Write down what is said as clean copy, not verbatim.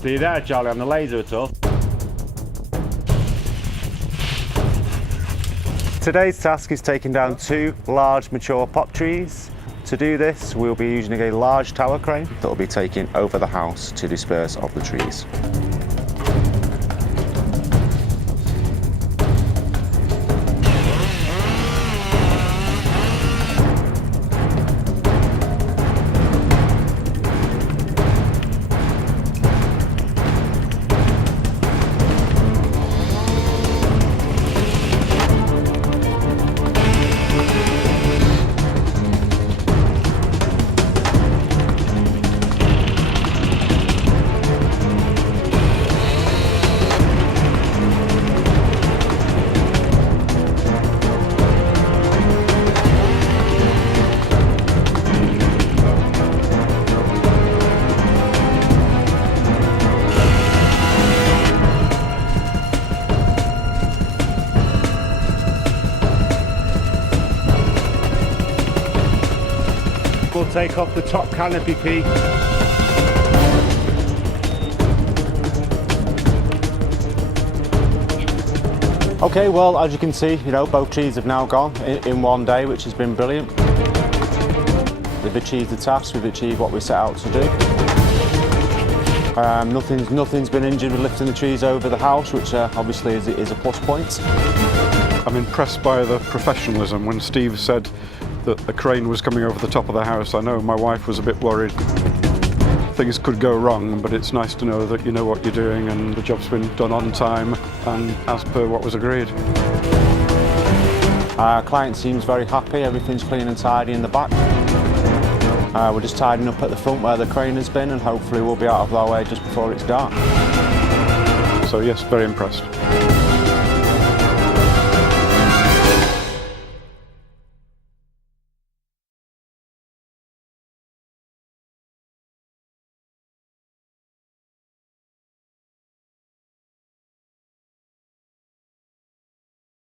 See you there, Charlie, on the laser at all. Today's task is taking down 2 large mature pop trees. To do this, we'll be using a large tower crane that will be taken over the house to disperse of the trees. We'll take off the top canopy peak. Okay, well, as you can see, both trees have now gone in one day, which has been brilliant. We've achieved the task, we've achieved what we set out to do. Nothing's been injured with lifting the trees over the house, which obviously is a plus point. I'm impressed by the professionalism. When Steve said that the crane was coming over the top of the house, I know my wife was a bit worried. Things could go wrong, but it's nice to know that you know what you're doing and the job's been done on time and as per what was agreed. Our client seems very happy, everything's clean and tidy in the back. We're just tidying up at the front where the crane has been, and hopefully we'll be out of our way just before it's dark. So yes, very impressed.